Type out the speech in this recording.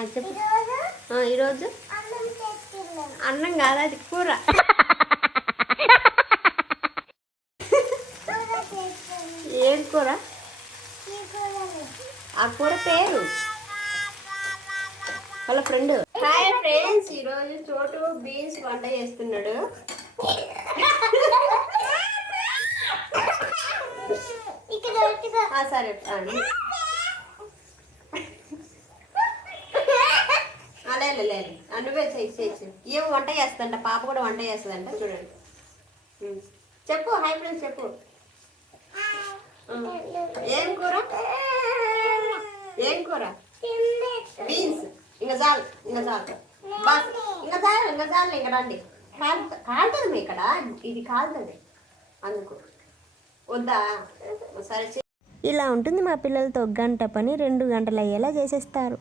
చెప్పు. ఈరోజు అన్నం కాదు, అది కూర. ఏం కూర? ఆ కూర పేరు వాళ్ళ ఫ్రెండ్. హాయ్ ఫ్రెండ్స్, ఈరోజు చోటు బీన్స్ వంట చేస్తున్నాడు. సరే లేదు నువ్వే చేసి ఏం వంట చేస్తుందంట, పాప కూడా వంట చేస్తుందంట. చూడండి, చెప్పు. హాయ్ ఫ్రెండ్స్ చెప్పు. ఏం కూర? ఏం కూర? బీన్స్. ఇంకా చాలు, ఇంకా చాలు, బస్. ఇంకా చాలు ఇంకా రండి. కాలుతుంది మీ ఇక్కడ, ఇది కాలుతుంది, అందుకు వద్దా? సరే. ఇలా ఉంటుంది మా పిల్లలతో. గంట పని 2 గంటలు అయ్యేలా చేసేస్తారు.